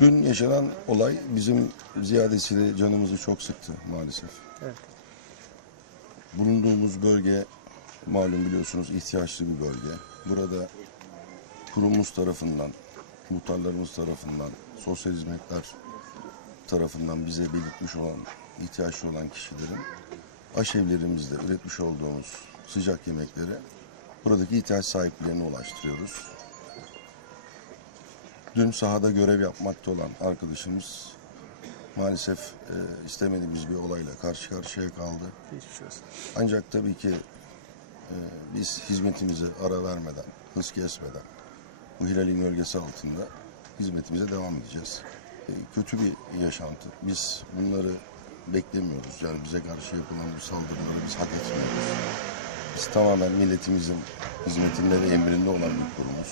Dün yaşanan olay bizim ziyadesiyle canımızı çok sıktı maalesef. Bulunduğumuz bölge malum biliyorsunuz ihtiyaçlı bir bölge. Burada kurumumuz tarafından, muhtarlarımız tarafından, sosyal hizmetler tarafından bize belirtmiş olan, ihtiyaçlı olan kişilerin aşevlerimizde üretmiş olduğumuz sıcak yemekleri buradaki ihtiyaç sahiplerine ulaştırıyoruz. Dün sahada görev yapmakta olan arkadaşımız maalesef e, istemediğimiz bir olayla karşı karşıya kaldı. Ancak tabii ki e, biz hizmetimize ara vermeden, hız kesmeden bu hilalin gölgesi altında hizmetimize devam edeceğiz. E, kötü bir yaşantı. Biz bunları beklemiyoruz. Yani bize karşı yapılan bu saldırıları biz hak etmiyoruz. Biz tamamen milletimizin hizmetinde ve emrinde olan bir kurumuz.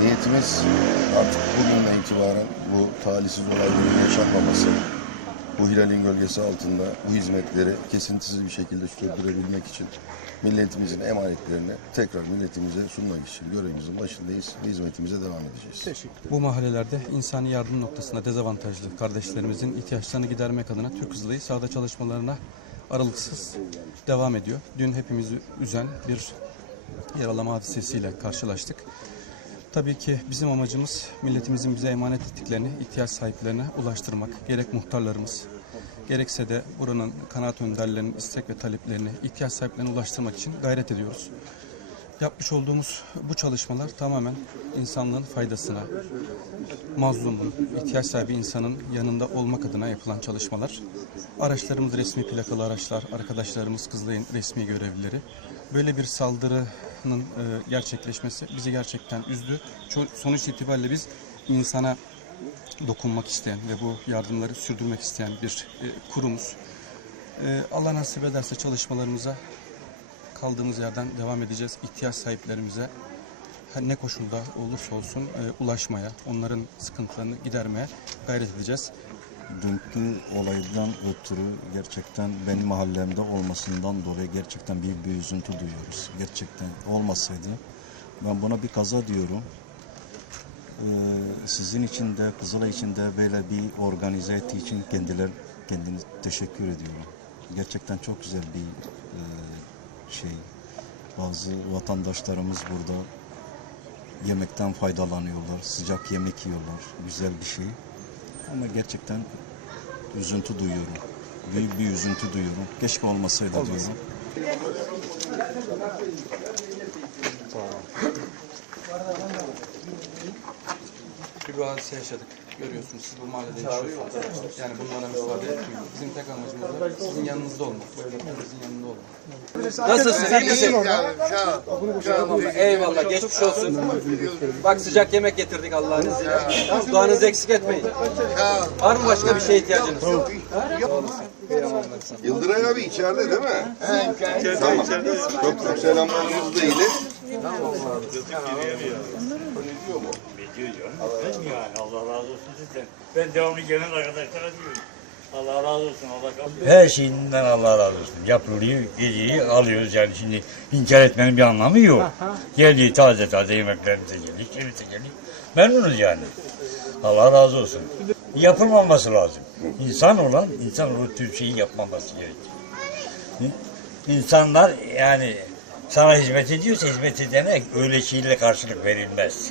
Niyetimiz artık bugünden itibaren bu talihsiz olayların yaşanmaması, bu hilalin gölgesi altında bu hizmetleri kesintisiz bir şekilde sürdürebilmek için milletimizin emanetlerini tekrar milletimize sunmak için görevimizin başındayız ve hizmetimize devam edeceğiz. Bu mahallelerde insani yardım noktasında dezavantajlı kardeşlerimizin ihtiyaçlarını gidermek adına Türk Hızlı'yı sahada çalışmalarına aralıksız devam ediyor. Dün hepimizi üzen bir yaralama hadisesiyle karşılaştık. Tabii ki bizim amacımız milletimizin bize emanet ettiklerini ihtiyaç sahiplerine ulaştırmak. Gerek muhtarlarımız, gerekse de buranın kanaat önderlerinin istek ve taleplerini ihtiyaç sahiplerine ulaştırmak için gayret ediyoruz. Yapmış olduğumuz bu çalışmalar tamamen insanlığın faydasına, mazlumun, ihtiyaç sahibi insanın yanında olmak adına yapılan çalışmalar. Araçlarımız resmi plakalı araçlar, arkadaşlarımız Kızılay'ın resmi görevlileri. Böyle bir saldırının e, gerçekleşmesi bizi gerçekten üzdü. Ço- Sonuç itibariyle biz insana dokunmak isteyen ve bu yardımları sürdürmek isteyen bir e, kurumuz. E, Allah nasip ederse çalışmalarımıza kaldığımız yerden devam edeceğiz. İhtiyaç sahiplerimize her ne koşulda olursa olsun e, ulaşmaya, onların sıkıntılarını gidermeye gayret edeceğiz. Dünkü olaydan ötürü gerçekten benim mahallemde olmasından dolayı gerçekten büyük bir üzüntü duyuyoruz. Gerçekten olmasaydı ben buna bir kaza diyorum. Ee, sizin için de Kızılay için de böyle bir organize ettiği için kendiler kendine teşekkür ediyorum. Gerçekten çok güzel bir e, şey. Bazı vatandaşlarımız burada yemekten faydalanıyorlar, sıcak yemek yiyorlar. Güzel bir şey. Ama gerçekten üzüntü duyuyorum. Büyük bir üzüntü duyuyorum. Keşke olmasaydı diyorum. Bir hadise yaşadık. Görüyorsunuz siz bu mahallede yaşıyorsunuz. Yani bunlara müsaade etmiyoruz. Bizim tek amacımız da sizin yanınızda olmak. Böyle sizin yanında olmak. Nasılsın? İyi misin? Tamam, Eyvallah. Geçmiş olsun. Bak sıcak yemek getirdik Allah'ın izniyle. Duanızı eksik etmeyin. Var mı başka bir şeye ihtiyacınız? Yıldıray abi içeride değil mi? Tamam. Çok çok selamlarımızı da ilet. Yani Allah razı olsun sizden. Ben devamlı gelen arkadaşlara diyorum. Allah razı olsun. Allah kabul etsin. Her şeyinden Allah razı olsun. Yapılıyor, geceyi alıyoruz yani şimdi inkar etmenin bir anlamı yok. Geldiği taze taze yemeklerimize geldik, evimize geldik. Memnunuz yani. Allah razı olsun. Yapılmaması lazım. İnsan olan, insan o tür şeyi yapmaması gerekiyor. İnsanlar yani sana hizmet ediyorsa hizmet edene öyle şeyle karşılık verilmez.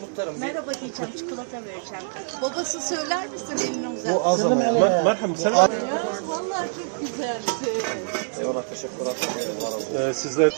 Muhtarım Merhaba diyeceğim, çikolata vereceğim. Babası söyler misin elini uzat? az ama ya. Merhaba sen vallahi çok güzeldi. Eyvallah teşekkür ederim. Ee, sizler